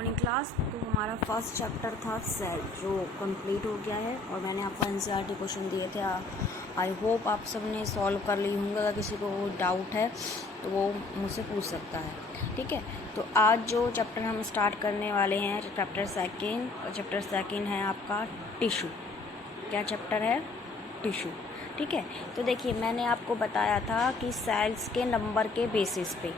Morning class. तो हमारा first chapter था सेल, जो कंप्लीट हो गया है और मैंने आपको एनसीईआरटी क्वेश्चन दिए थे। आई होप आप सब ने सॉल्व कर ली होंगे। अगर किसी को डाउट है तो वो मुझसे पूछ सकता है, ठीक है। तो आज जो चैप्टर हम स्टार्ट करने वाले हैं, चैप्टर सेकेंड है आपका टिशू। क्या चैप्टर है? टिशू, ठीक है। तो देखिए, मैंने आपको बताया था कि सेल्स के नंबर के बेसिस पे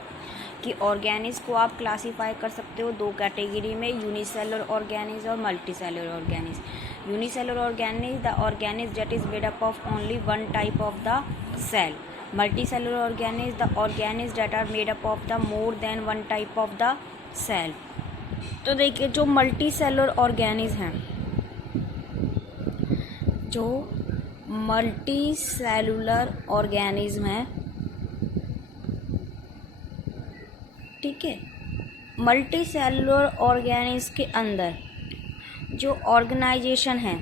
कि ऑर्गेनिज को आप क्लासीफाई कर सकते हो दो कैटेगरी में, यूनिसेलुलर ऑर्गेनिज और multicellular organisms. Unicellular organisms the organisms that is made up of only one type of the cell. Multicellular organisms the organisms that are made up of the more than one type of the cell. तो देखिए, जो multicellular organism हैं, जो multicellular organism है, ठीक है, multicellular organism के अंदर जो ऑर्गेनाइजेशन है,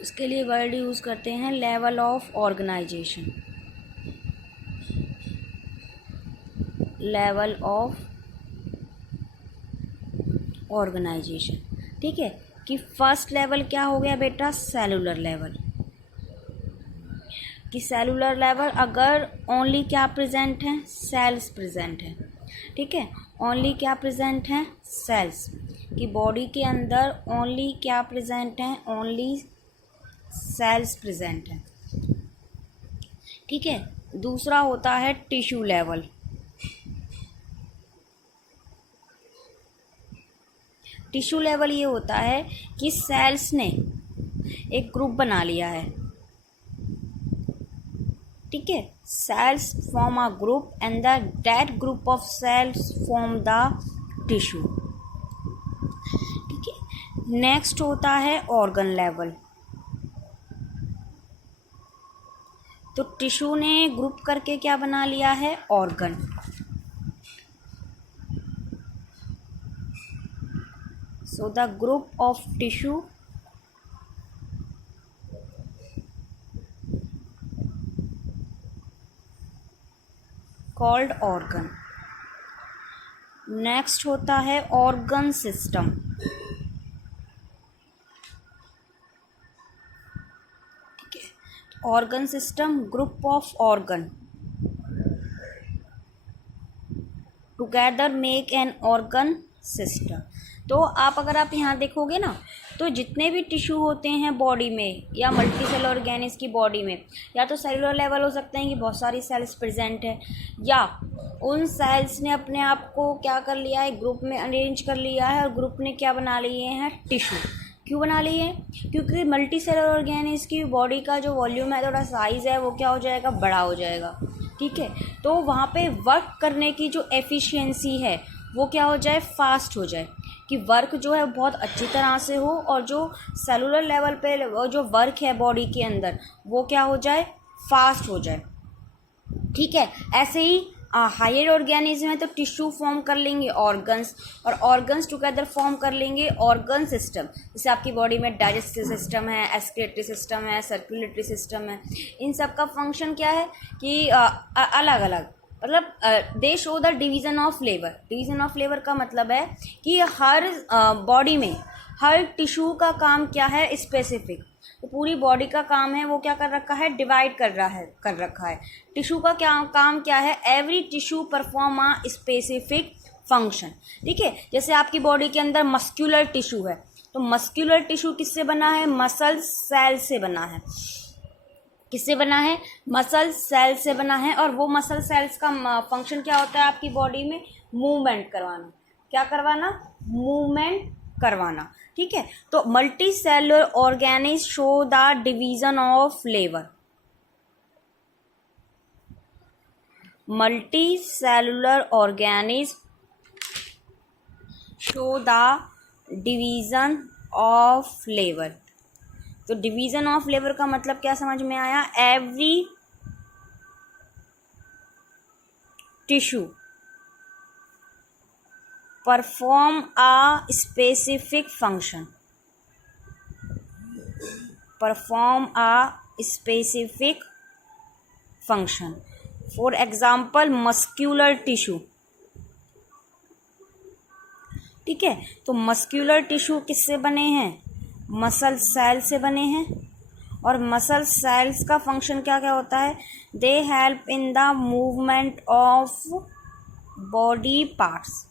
उसके लिए वर्ड यूज़ करते हैं level of organisation. Level of organisation, ठीक है। कि फर्स्ट लेवल क्या हो गया बेटा? Cellular level. कि सेलुलर लेवल अगर ओनली क्या प्रेजेंट है? सेल्स प्रेजेंट है, ठीक है। ओनली क्या प्रेजेंट है? सेल्स। कि बॉडी के अंदर ओनली क्या प्रेजेंट है? ओनली सेल्स प्रेजेंट है, ठीक है। दूसरा होता है टिश्यू लेवल। टिश्यू लेवल ये होता है कि सेल्स ने एक ग्रुप बना लिया है, ठीक है। Cells form a group and that group of cells form the tissue, ठीक है। नेक्स्ट होता है ऑर्गन लेवल। तो टिश्यू ने ग्रुप करके क्या बना लिया है? Organ. So the group of tissue called organ. Next होता है ऑर्गन सिस्टम। ठीक है, organ system group of organ together make an organ system. तो अगर आप यहाँ देखोगे ना, तो जितने भी टिश्यू होते हैं बॉडी में या मल्टीसेलुलर ऑर्गेनिज की बॉडी में, या तो सेलुलर लेवल हो सकते हैं कि बहुत सारी सेल्स प्रेजेंट है, या उन सेल्स ने अपने आप को क्या कर लिया है? ग्रुप में अरेंज कर लिया है, और ग्रुप ने क्या बना लिए हैं? टिश्यू। क्यों बना लिए हैं? क्योंकि मल्टीसेलुलर ऑर्गेनिज की बॉडी का जो वॉल्यूम है, थोड़ा साइज़ है, वो क्या हो जाएगा? बड़ा हो जाएगा, ठीक है। तो वहाँ पे वर्क करने की जो एफिशिएंसी है वो क्या हो जाए? फास्ट हो जाए। कि वर्क जो है बहुत अच्छी तरह से हो, और जो सेलुलर लेवल पे जो वर्क है बॉडी के अंदर, वो क्या हो जाए? फास्ट हो जाए, ठीक है। ऐसे ही हायर ऑर्गेनिज्म है तो टिश्यू फॉर्म कर लेंगे ऑर्गन्स, और ऑर्गन्स टुगेदर फॉर्म कर लेंगे ऑर्गन सिस्टम। जैसे आपकी बॉडी में डाइजेस्टिव सिस्टम है, एक्सक्रीटरी सिस्टम है, सर्कुलेटरी सिस्टम है। इन सब का फंक्शन क्या है कि अलग अलग, मतलब दे show the division of labour. Division of labour का मतलब है कि हर बॉडी में हर टिश्यू का काम क्या है? स्पेसिफिक। तो पूरी बॉडी का काम है वो क्या कर रखा है? डिवाइड कर रखा है। टिश्यू का क्या काम क्या है? Every tissue perform a specific function, ठीक है। जैसे आपकी बॉडी के अंदर मस्क्यूलर टिश्यू है, तो मस्क्यूलर टिश्यू किससे बना है? मसल सेल से बना है। किससे बना है? मसल सेल से बना है। और वो मसल सेल्स का फंक्शन क्या होता है आपकी बॉडी में? मूवमेंट करवाना। क्या करवाना? मूवमेंट करवाना, ठीक है। तो multicellular organisms show the division of labour. Multicellular organisms show the division of labour. तो डिवीजन ऑफ लेबर का मतलब क्या समझ में आया? Every tissue perform a specific function. Perform a specific function. For example muscular tissue ठीक है। तो मस्क्यूलर टिश्यू किससे बने हैं? मसल सेल से बने हैं। और मसल सेल्स का फंक्शन क्या क्या होता है? They help in the movement of body parts.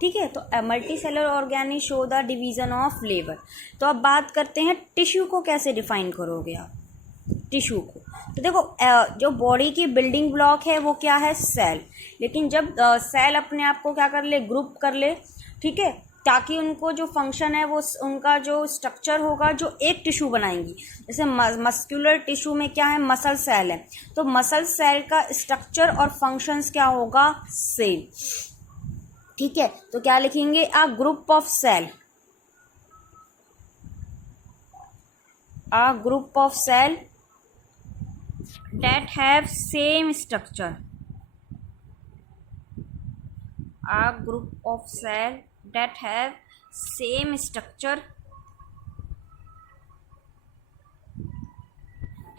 ठीक है। तो multicellular organisms show the division of labour. तो अब बात करते हैं टिश्यू को कैसे डिफाइन करोगे आप? टिश्यू को तो देखो, जो बॉडी की बिल्डिंग ब्लॉक है वो क्या है? सेल। लेकिन जब सेल अपने आप को क्या कर ले? ग्रुप कर ले, ठीक है, ताकि उनको जो फंक्शन है वो उनका जो स्ट्रक्चर होगा जो एक टिश्यू बनाएंगी। जैसे मस्कुलर टिश्यू में क्या है? मसल सेल है, तो मसल सेल का स्ट्रक्चर और फंक्शंस क्या होगा? सेम। ठीक है। तो क्या लिखेंगे? A group of cell, a group of cell that have same structure, a group of cell that have same structure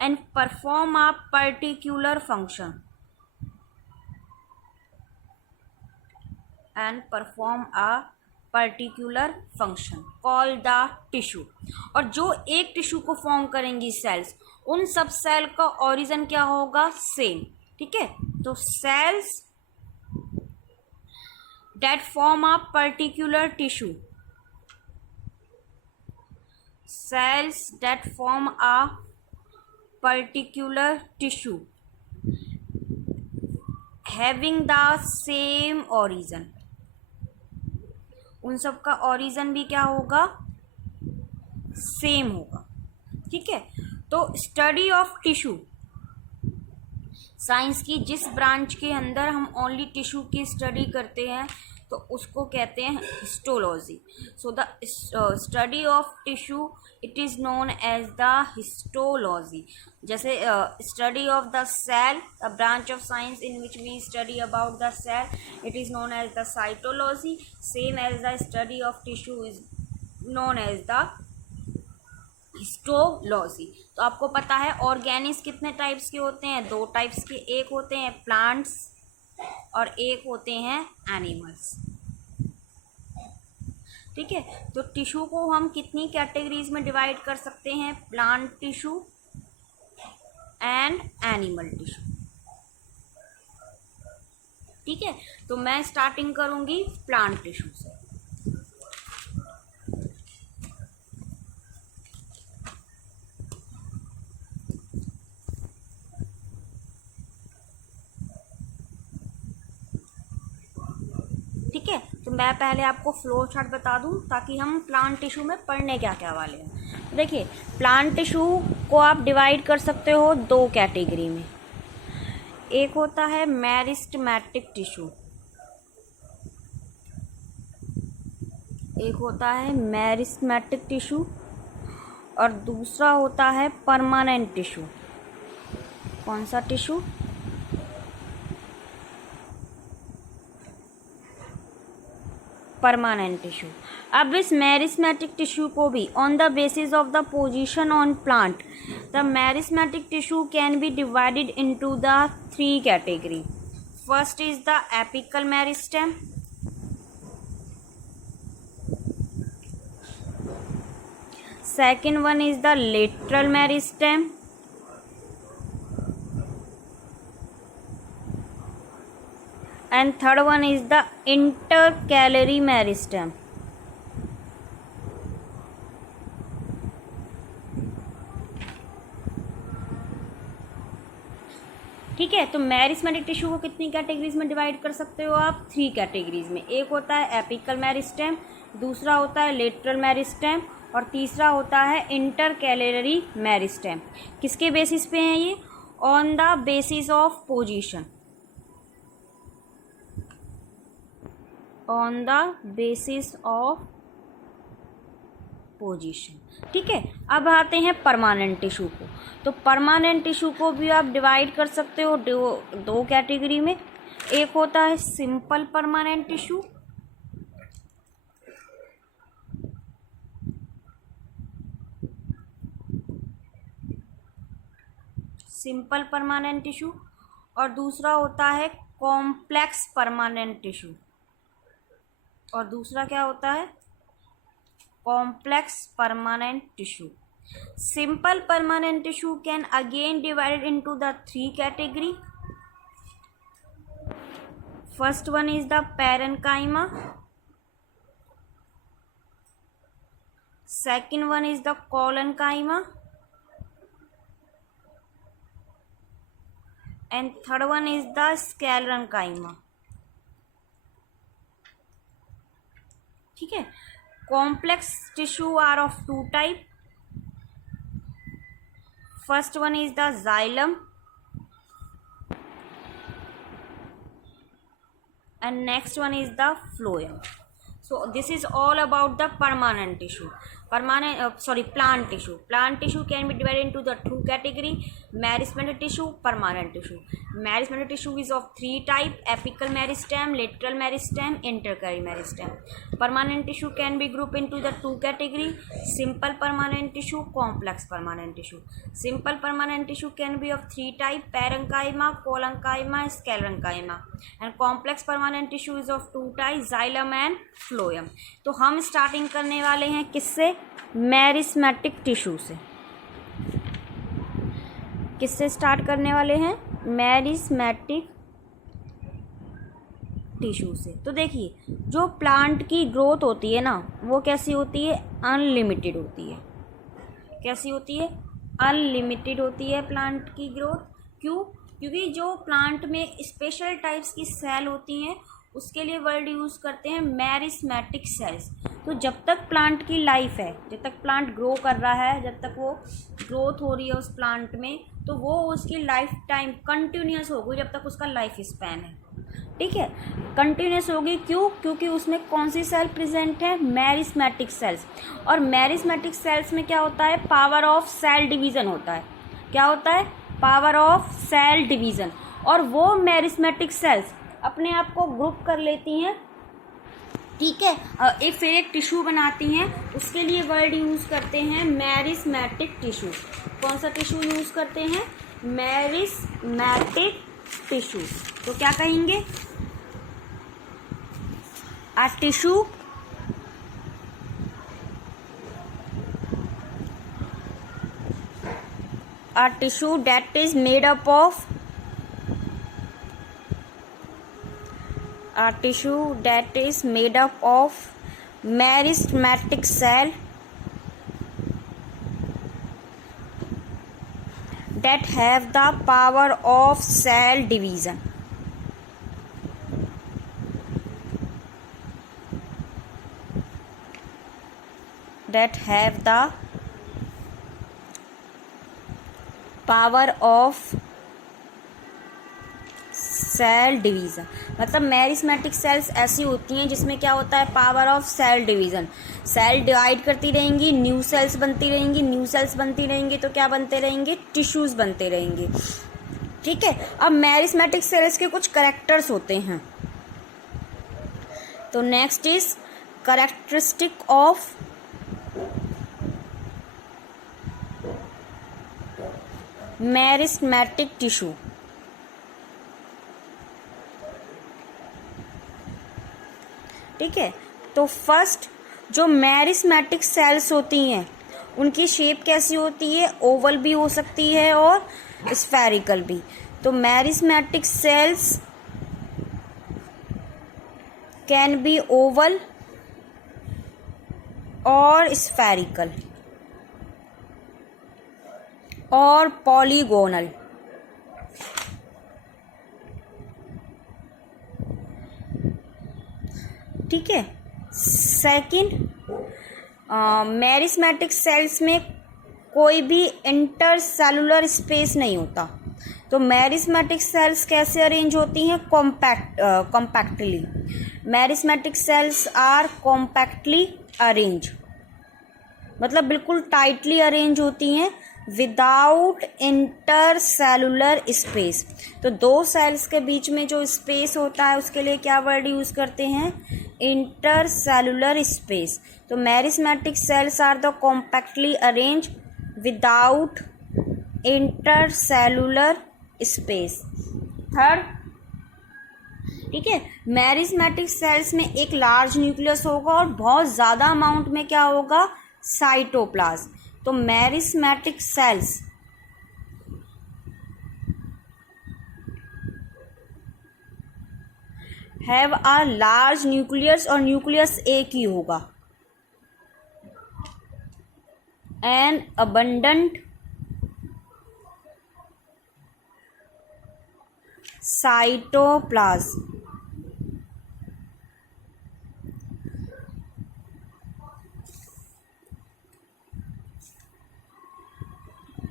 and perform a particular function, and perform a particular function call the tissue. और जो एक tissue को form करेंगी sales, उन सब cell का origin क्या होगा? सेम। ठीक है। तो cells that form a particular tissue, cells that form a particular tissue having the same origin, उन सब का ओरिजिन भी क्या होगा? सेम होगा। ठीक है। तो स्टडी ऑफ टिश्यू, साइंस की जिस ब्रांच के अंदर हम ओनली टिश्यू की स्टडी करते हैं तो उसको कहते हैं histology. So the study of tissue it is known as the histology. जैसे study of the cell, the branch of science in which we study about the cell, it is known as the cytology. Same as the study of tissue is known as the histology. तो आपको पता है Organics कितने types के होते हैं? दो types के, एक होते हैं प्लांट्स और एक होते हैं एनिमल्स। ठीक है। तो टिश्यू को हम कितनी कैटेगरीज में डिवाइड कर सकते हैं? Plant tissue and animal tissue. ठीक है। तो मैं स्टार्टिंग करूंगी प्लांट टिश्यू से। ठीक है। तो मैं पहले आपको फ्लो चार्ट बता दूं ताकि हम प्लांट टिश्यू में पढ़ने क्या क्या वाले हैं। देखिए, प्लांट टिश्यू को आप डिवाइड कर सकते हो दो कैटेगरी में। एक होता है मेरिस्टेमेटिक टिश्यू, एक होता है मेरिस्टेमेटिक टिश्यू और दूसरा होता है परमानेंट टिश्यू। कौन सा टिश्यू? Permanent tissue. अब इस मेरिस्टेमेटिक टिश्यू को भी on the basis of the position on plant, the meristematic tissue can B divided into the three category. First is the apical meristem, second one is the lateral meristem, and third one is the intercalary meristem। ठीक है। तो meristematic tissue को कितनी categories में divide कर सकते हो आप? थ्री कैटेगरीज में। एक होता है एपिकल मेरिस्टेम, दूसरा होता है लेटरल मेरिस्टेम और तीसरा होता है इंटरकैलरी मेरिस्टेम। किसके बेसिस पे हैं ये? On the basis of position, on the basis of position. ठीक है। अब आते हैं परमानेंट टिश्यू को। तो परमानेंट टिश्यू को भी आप डिवाइड कर सकते हो दो कैटेगरी में। एक होता है simple permanent tissue, simple permanent tissue और दूसरा होता है कॉम्प्लेक्स परमानेंट टिश्यू, और दूसरा क्या होता है, complex permanent tissue. Simple permanent tissue can again divided into the 3 category. First one is the parenchyma, second one is the collenchyma, and third one is the sclerenchyma। ठीक है। Complex tissue are of 2 type. First one is the xylem and next one is the phloem। So this is all about the permanent tissue, plant tissue। Plant tissue can be divided into the 2 category, meristematic tissue, permanent tissue। Meristematic tissue is of 3 type: apical meristem, lateral meristem, intercalary meristem। Permanent tissue can be grouped into the 2 category: simple permanent tissue, complex permanent tissue। Simple permanent tissue can be of 3 type: parenchyma, collenchyma, sclerenchyma। And complex permanent tissue is of 2 type: xylem and phloem। तो हम starting करने वाले हैं किससे, meristematic tissue से। किससे start करने वाले हैं, मैरिस्मेटिक टिश्यू से। तो देखिए जो प्लांट की ग्रोथ होती है ना, वो कैसी होती है, अनलिमिटेड होती है। कैसी होती है, अनलिमिटेड होती है प्लांट की ग्रोथ। क्यों, क्योंकि जो प्लांट में स्पेशल टाइप्स की सेल होती हैं उसके लिए वर्ड यूज़ करते हैं मैरिस्मेटिक सेल्स। तो जब तक प्लांट की लाइफ है, जब तक प्लांट ग्रो कर रहा है, जब तक वो ग्रोथ हो रही है उस प्लांट में, तो वो उसकी लाइफ टाइम कंटिन्यूस होगी जब तक उसका लाइफ स्पैन है। ठीक है, कंटिन्यूस होगी। क्यों, क्योंकि उसमें कौन सी सेल प्रेजेंट है, मैरिस्मेटिक सेल्स। और मैरिस्मेटिक सेल्स में क्या होता है, पावर ऑफ सेल डिवीज़न होता है। क्या होता है, पावर ऑफ सेल डिवीज़न। और वो मैरिस्मेटिक सेल्स अपने आप को ग्रुप कर लेती हैं। ठीक है, एक टिश्यू बनाती हैं, उसके लिए वर्ड यूज़ करते हैं मैरिस्मेटिक टिश्यू। कौन सा टिश्यू यूज़ करते हैं, मैरिस्मेटिक टिश्यू। तो क्या कहेंगे, a tissue that is made up of a tissue that is made up of meristematic cell that have the power of cell division। that have the power of cell division. मतलब meristematic cells ऐसी होती हैं जिसमें क्या होता है, power of cell division. Cell divide करती रहेंगी, न्यू सेल्स बनती रहेंगी, न्यू सेल्स बनती रहेंगी, तो क्या बनते रहेंगे, टिश्यूज़ बनते रहेंगे। ठीक है, अब मैरिस्मेटिक सेल्स के कुछ कैरेक्टर्स होते हैं। तो next is characteristic of meristematic tissue. ठीक है, तो फर्स्ट जो मैरिस्मेटिक सेल्स होती हैं उनकी शेप कैसी होती है, ओवल भी हो सकती है और स्फेरिकल भी। तो meristematic cells can be oval और स्फेरिकल और पॉलीगोनल। ठीक है, सेकंड, मैरिस्मेटिक सेल्स में कोई भी इंटरसेलुलर स्पेस नहीं होता। तो मैरिस्मेटिक सेल्स कैसे अरेंज होती हैं, compactly. Meristematic cells are compactly arrange, मतलब बिल्कुल टाइटली अरेंज होती हैं विदाउट इंटरसेलुलर स्पेस। तो दो सेल्स के बीच में जो स्पेस होता है उसके लिए क्या वर्ड यूज़ करते हैं, इंटरसेलुलर स्पेस। तो meristematic cells are the compactly arrange without intercellular space. Third, ठीक है, मेरिस्मेटिक सेल्स में एक लार्ज न्यूक्लियस होगा और बहुत ज़्यादा अमाउंट में क्या होगा, साइटोप्लाज्म। तो meristematic cells have a large nucleus, और न्यूक्लियस एक ही होगा, एन अबंडेंट साइटोप्लाज्म।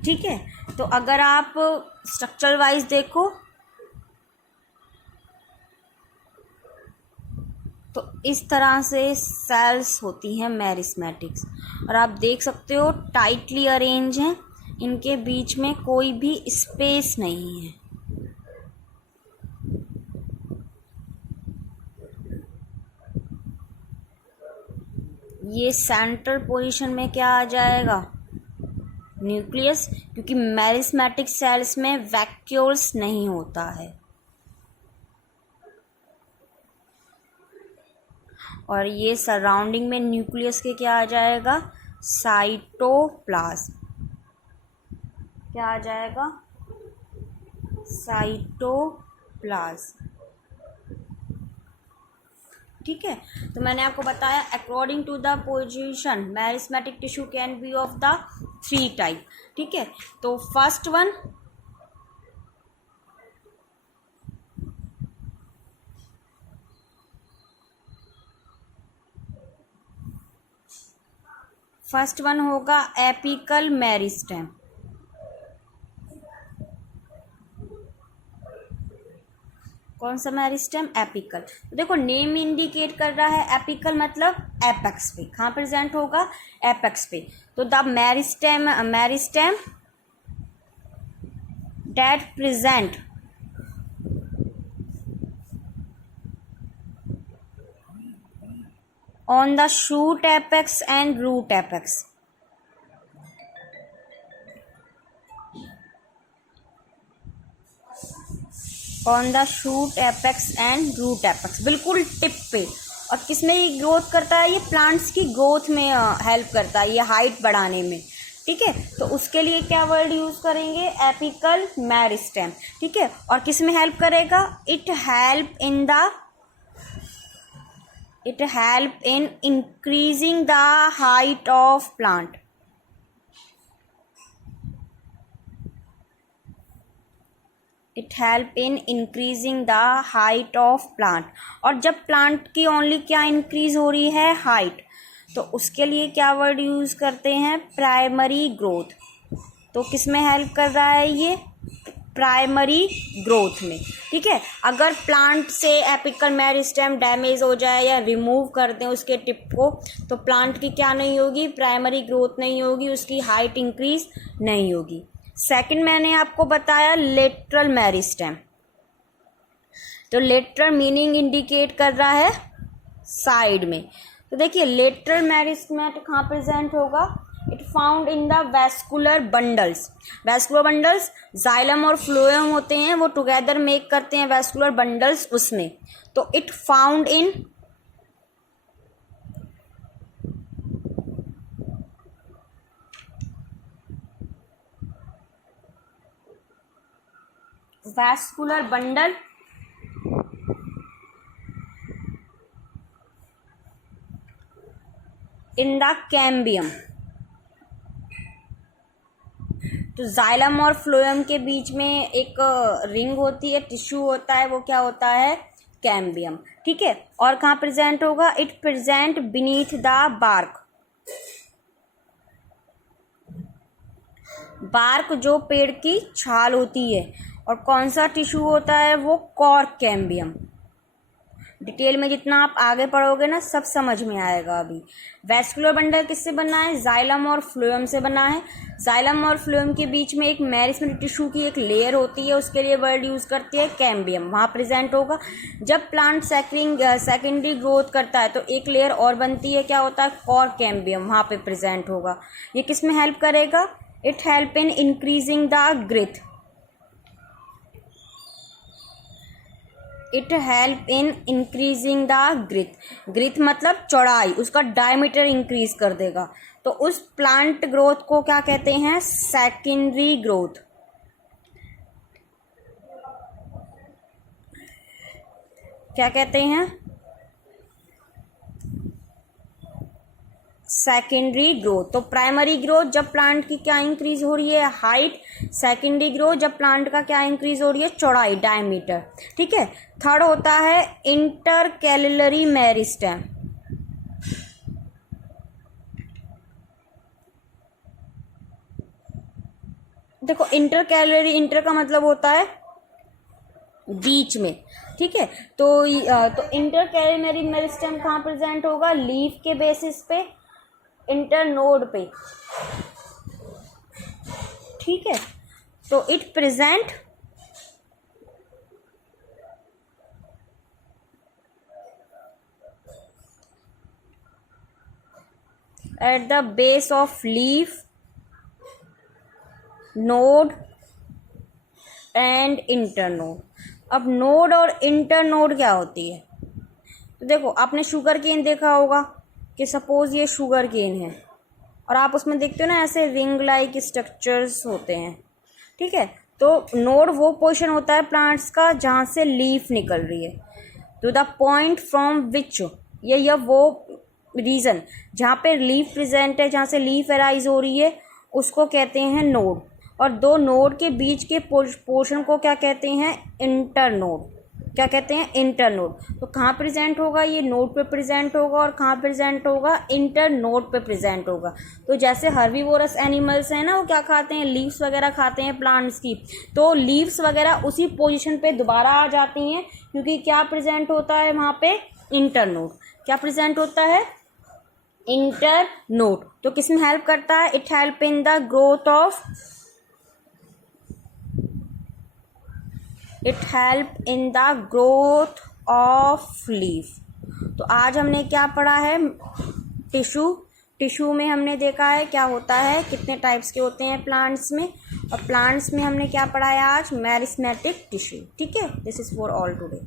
ठीक है, तो अगर आप स्ट्रक्चर वाइज देखो तो इस तरह से सेल्स होती हैं मेरिस्मेटिक्स, और आप देख सकते हो टाइटली अरेंज हैं, इनके बीच में कोई भी स्पेस नहीं है। ये सेंट्रल पोजीशन में क्या आ जाएगा, न्यूक्लियस, क्योंकि मेरिस्मेटिक सेल्स में वैक्यूल्स नहीं होता है। और ये सराउंडिंग में न्यूक्लियस के क्या आ जाएगा, साइटोप्लाज्म। क्या आ जाएगा, साइटोप्लाज्म। ठीक है, तो मैंने आपको बताया according to the position meristematic tissue can be of the 3 type. ठीक है, तो फर्स्ट वन होगा एपिकल मेरिस्टेम। कौन सा मेरिस्टेम, एपिकल। तो देखो नेम इंडिकेट कर रहा है, एपिकल मतलब एपेक्स पे, कहाँ प्रेजेंट होगा, एपेक्स पे। तो the meristem that present on the shoot apex and root apex. On the shoot apex and root apex, बिल्कुल टिप पे। और किसमें ये ग्रोथ करता है, ये प्लांट्स की ग्रोथ में हेल्प करता है, ये हाइट बढ़ाने में। ठीक है, तो उसके लिए क्या वर्ड यूज करेंगे, एपिकल मेरिस्टेम। ठीक है, और किस में हेल्प करेगा, it help in increasing the height of plant. It help in increasing the height of plant. और जब प्लांट की ओनली क्या इंक्रीज हो रही है, हाइट, तो उसके लिए क्या वर्ड यूज करते हैं, प्राइमरी ग्रोथ। तो किस में हेल्प कर रहा है, ये प्राइमरी ग्रोथ में। ठीक है, अगर प्लांट से एपिकल मेरिस्टेम डैमेज हो जाए या रिमूव कर दें उसके टिप को, तो प्लांट की क्या नहीं होगी, प्राइमरी ग्रोथ नहीं होगी, उसकी हाइट इंक्रीज नहीं होगी। सेकंड मैंने आपको बताया लेटरल मेरिस्टेम। तो लेटरल मीनिंग इंडिकेट कर रहा है साइड में। तो देखिए लेटरल मेरिस्टेम कहाँ प्रेजेंट होगा, it found in the vascular bundles. Vascular bundles xylem और फ्लोएम होते हैं, वो टुगेदर मेक करते हैं वैस्कुलर बंडल्स उसमें। तो it found in vascular bundle in the cambium. तो जाइलम और फ्लोएम के बीच में एक रिंग होती है, टिश्यू होता है, वो क्या होता है, कैम्बियम। ठीक है, और कहाँ प्रेजेंट होगा, it present beneath the bark. Bark जो पेड़ की छाल होती है, और कौन सा टिश्यू होता है, वो कॉर्क कैम्बियम। डिटेल में जितना आप आगे पढ़ोगे ना सब समझ में आएगा। अभी वैस्कुलर बंडल किससे बना है, जाइलम और फ्लोएम से बना है। जाइलम और फ्लोएम के बीच में एक मेरिस्टेम टिश्यू की एक लेयर होती है, उसके लिए वर्ड यूज करती है कैम्बियम, वहाँ प्रेजेंट होगा। जब प्लांट सेकेंडरी ग्रोथ करता है तो एक लेयर और बनती है, क्या होता है, कॉर्क कैम्बियम, वहाँ पे प्रेजेंट होगा। ये किस में हेल्प करेगा, it help in increasing the growth, it help in increasing the growth, growth मतलब चौड़ाई, उसका डायमीटर इंक्रीज कर देगा। तो उस प्लांट ग्रोथ को क्या कहते हैं, सेकेंडरी ग्रोथ। क्या कहते हैं, सेकेंडरी ग्रोथ। तो प्राइमरी ग्रोथ जब प्लांट की क्या इंक्रीज हो रही है, हाइट। सेकेंडरी ग्रोथ जब प्लांट का क्या इंक्रीज हो रही है, चौड़ाई, डायमीटर। ठीक है। थर्ड होता है इंटरकैलरी मेरिस्टेम। देखो इंटरकैलरी, इंटर का मतलब होता है बीच में। ठीक है। तो इंटरकैलरी मेरिस्टेम कहाँ प्रेजेंट होगा, लीफ के बेसिस पे, इंटरनोड पे। ठीक है। तो it present at the base of leaf, node and internode. अब नोड और इंटरनोड क्या होती है, तो देखो आपने शुगर केन देखा होगा कि सपोज ये शुगर केन है और आप उसमें देखते हो ना ऐसे रिंग लाइक स्ट्रक्चर्स होते हैं। ठीक है। तो नोड वो पोर्शन होता है प्लांट्स का जहाँ से लीफ निकल रही है, तो द पॉइंट फ्रॉम विच, ये वो रीजन जहाँ पे लीफ प्रेजेंट है, जहाँ से लीफ एराइज हो रही है, उसको कहते हैं नोड। और दो नोड के बीच के पोर्शन को क्या कहते हैं, इंटरनोड। क्या कहते हैं, इंटरनोड। तो कहाँ प्रेजेंट होगा, ये नोड पे प्रेजेंट होगा, और कहाँ प्रेजेंट होगा, इंटरनोड पे प्रेजेंट होगा। तो जैसे हर्बीवोरस एनिमल्स हैं ना, वो क्या खाते हैं, लीव्स वगैरह खाते हैं प्लांट्स की, तो लीव्स वगैरह उसी पोजीशन पे दोबारा आ जाती हैं, क्योंकि क्या प्रेजेंट होता है वहाँ पे, इंटरनोड। क्या प्रेजेंट होता है, इंटरनोड। तो किसमें हेल्प करता है, it help in the growth of, it help in the growth of leaf. तो आज हमने क्या पढ़ा है, टिश्यू। टिश्यू में हमने देखा है क्या होता है, कितने टाइप्स के होते हैं प्लांट्स में, और प्लांट्स में हमने क्या पढ़ा है आज, मेरिस्टेमेटिक टिश्यू। ठीक है। This is for all today.